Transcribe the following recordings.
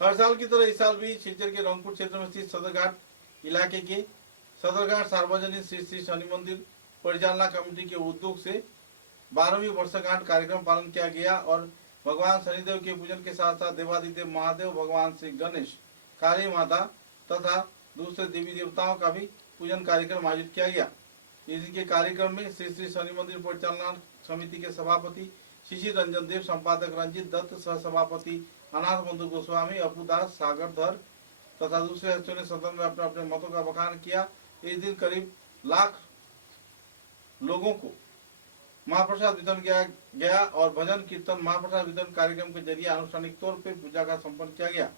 हर साल की तरह इस साल भी सिलचर के रंगपुर क्षेत्र में स्थित सदरघाट इलाके के सदरघाट सार्वजनिक श्री श्री शनि मंदिर परिचालना कमेटी के उद्योग से 12वीं वर्षगांठ कार्यक्रम पालन किया गया और भगवान शनिदेव के पूजन के साथ साथ देवादिदेव महादेव, भगवान श्री गणेश, काली माता तथा दूसरे देवी देवताओं का भी पूजन कार्यक्रम आयोजित किया गया। इसी के कार्यक्रम में श्री श्री शनि मंदिर परिचालना समिति के सभापति शिशिर रंजन देव, संपादक रंजित दत्त, सह सभापति अनाथ बंधु गोस्वामी, अपू दास, सागर धर तथा दूसरे सदस्यों ने सदन में अपने अपने मतों का बखान किया। इस दिन करीब लाख लोगों को महाप्रसाद वितरण किया गया और भजन कीर्तन महाप्रसाद वितरण कार्यक्रम के जरिए आनुष्ठानिक तौर पर पूजा का संपन्न किया गया।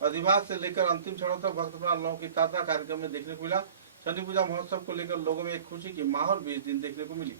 अधिवास से लेकर अंतिम क्षणों तक भक्तप्राण लोगों की ताता कार्यक्रम में देखने को मिला। शनि पूजा महोत्सव को लेकर लोगों में एक खुशी की माहौल भी इस दिन देखने को मिली।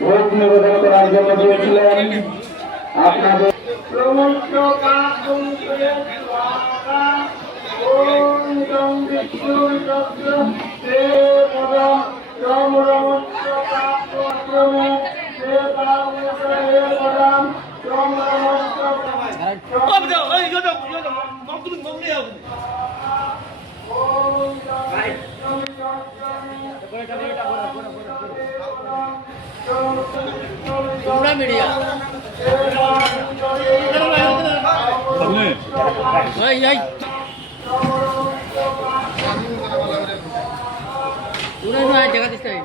ভোট নিবেদন করার জন্য দিয়েছিলেন আপনাদের मीडिया जगह दिखता है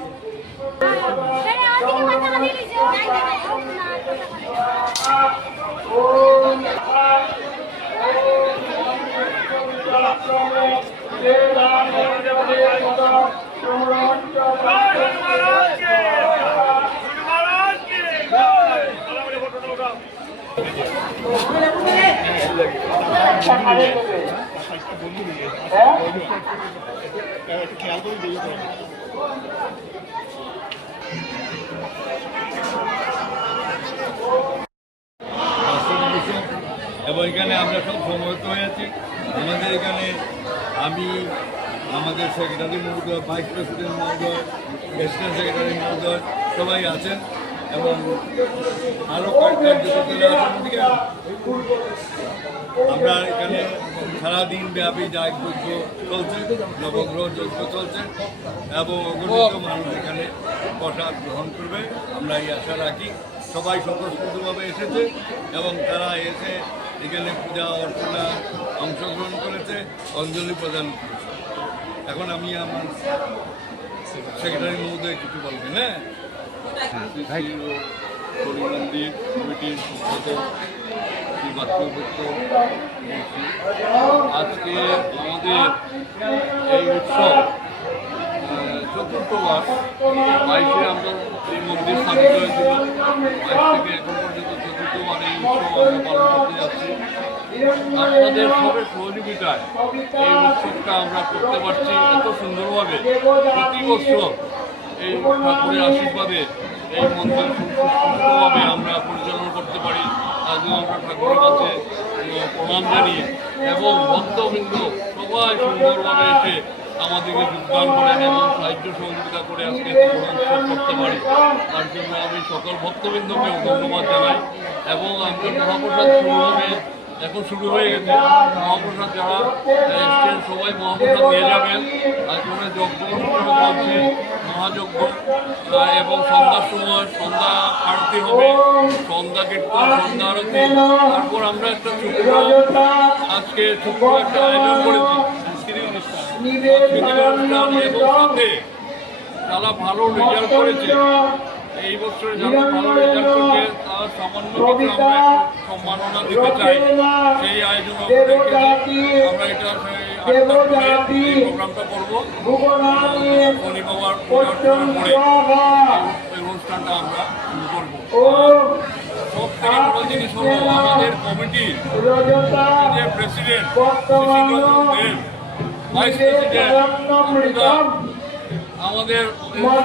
এবং এখানে আমরা সব সমবেত হয়েছি। আমাদের এখানে আমি, আমাদের সেক্রেটারি মহোদয়, ভাইস প্রেসিডেন্ট মহোদয়, প্রেসিডেন্ট সেক্রেটারি মহোদয় সবাই আছেন এবং আরও কার্যকর্তারা আছেন। আমরা এখানে সারাদিন ব্যাপী যজ্ঞ চলছে, নবগ্রহ যজ্ঞ চলছে এবং অগণিত মানুষ এখানে প্রসাদ গ্রহণ করবে আমরা এই আশা রাখি। সবাই স্বতঃস্ফূর্তভাবে এসেছে এবং তারা এসে এখানে পূজা অর্চনা অংশগ্রহণ করেছে, অঞ্জলি প্রদান করেছে। এখন আমি আমার সেক্রেটারি মহোদয় কিছু বলবেন। হ্যাঁ, শনি মন্দির কমিটির সুব্রত শ্রী বাস্তুভক্ত আজকে আমাদের এই উৎসব চতুর্থবার 22-এ আমরা এই মন্দির স্থাপিত হয়েছিল। 22 থেকে এখন পর্যন্ত চতুর্থবার এই উৎসব আমরা পালন করতে যাচ্ছি। আপনাদের সবের সহযোগিতায় এই উৎসবটা আমরা করতে পারছি এত সুন্দরভাবে। প্রতি বছর এই ঠাকুরের আশীর্বাদে এই মন্দির সুষ্ঠুভাবে আমরা পরিচালনা করতে পারি। আজও আমরা ঠাকুরের কাছে প্রণাম জানিয়ে এবং ভক্তবৃন্দ সবাই সুন্দরভাবে এসে আমাদেরকে যোগদান করেন এবং সাহায্য সহযোগিতা করে আজকে উৎসব করতে পারি। তার জন্য আমি সকল ভক্তবৃন্দকে ধন্যবাদ জানাই এবং আমরা মহাপ্রসাদ শুরু হবে, এখন শুরু হয়ে গেছে। মহাপ্রসাদ যারা এসছেন সবাই মহাপ্রসাদ নিয়ে যাবেন। আজকে যজ্ঞ অনুষ্ঠান চলছে, মহাযজ্ঞ এবং সন্ধ্যার সময় সন্ধ্যা আরতি হবে, সন্ধ্যা কীর্তন, সন্ধ্যা আরতি। তারপর আমরা একটা ছোট্ট আজকে ছোট্ট একটা আয়োজন করেছি সাংস্কৃতিক অনুষ্ঠান এবং সাথে যারা ভালো রেজাল্ট করেছে এই বছরে যারা ভালো রেজাল্ট করছে তারা সামান্য কিছু আমরা একটু সম্মাননা দিতে চাই। সেই আয়োজন আমরা রেখেছি। আমরা এটা 8টা এই প্রোগ্রামটা করবো। শনি বাবার পূজার পরে এই অনুষ্ঠানটা আমরা শুরু করবো। সব থেকে বড় জিনিস হলো আমাদের কমিটির যে প্রেসিডেন্ট ভাইস প্রেসিডেন্ট, আমাদের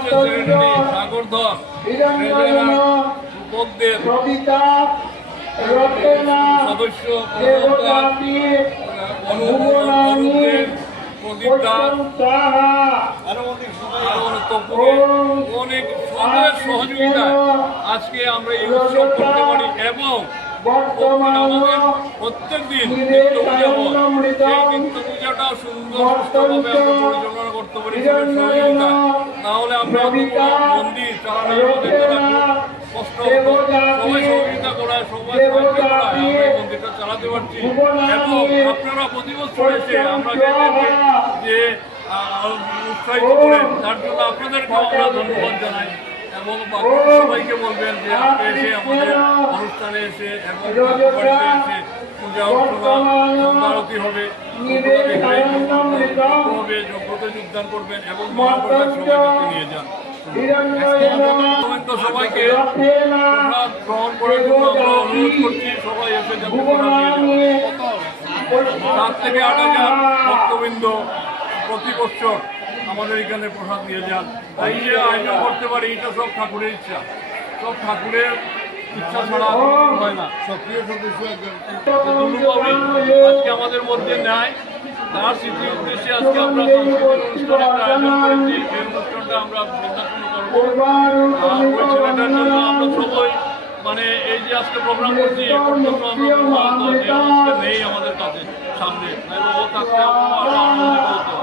সেক্রেটারি সাগর ধর, উপদের সদস্য প্রদীপ দাস, আরো অনেক সবার সহযোগিতায় আজকে আমরা এই উৎসব করতে পারি এবং আমাদের প্রত্যেক দিন নিত্য পূজা হয়, সেই নিত্য পূজাটা সুন্দর সুস্থভাবে আমরা পরিচালনা করতে পারি সবার সহযোগিতা। তাহলে আমরা মন্দির চালানোর মধ্যে কষ্ট হতো, সবাই সহযোগিতা করায়, সবাই সাহায্য করায় আমরা এই মন্দিরটা চালাতে পারছি। এবং আপনারা প্রতি বছর এসে আমরা যে উৎসাহিত করেন তার জন্য আপনাদেরকে আমরা ধন্যবাদ জানাই এবং বাকি সবাইকে বলবেন যে আপনি এসে আমাদের অনুষ্ঠানে এসে এবং বাড়িতে এসে পূজা অর্চনা সন্ধ্যারতি হবে, হবে, যোগ্যতা যোগদান করবেন এবং সবাইকে নিয়ে যান। সবাইকে প্রসাদ গ্রহণ করার জন্য আমরা অনুরোধ করছি, সবাই এসে যাতে প্রসাদ নিয়ে যান। 7 থেকে 8,000 ভক্তবৃন্দ প্রতি বছর আমাদের এখানে প্রসাদ নিয়ে যান। এই যে আয়োজন করতে পারি এটা সব ঠাকুরের ইচ্ছা, সব ঠাকুরের ইচ্ছা ছাড়া হয় না। সক্রিয় সদস্য আজকে আমাদের মধ্যে নেয়, তার স্মৃতি উদ্দেশ্যে আজকে আমরা সাংস্কৃতিক অনুষ্ঠানের একটা আয়োজন করেছি। সেই অনুষ্ঠানটা আমরা প্রদর্শন করবো। ওই ছেলেটার জন্য আমরা সবাই মানে এই যে আজকে প্রোগ্রাম করছি এ পর্যন্ত আমরা আজকে নেই আমাদের কাছে সামনে, ও থাকতে আমরা আনন্দিত হতো।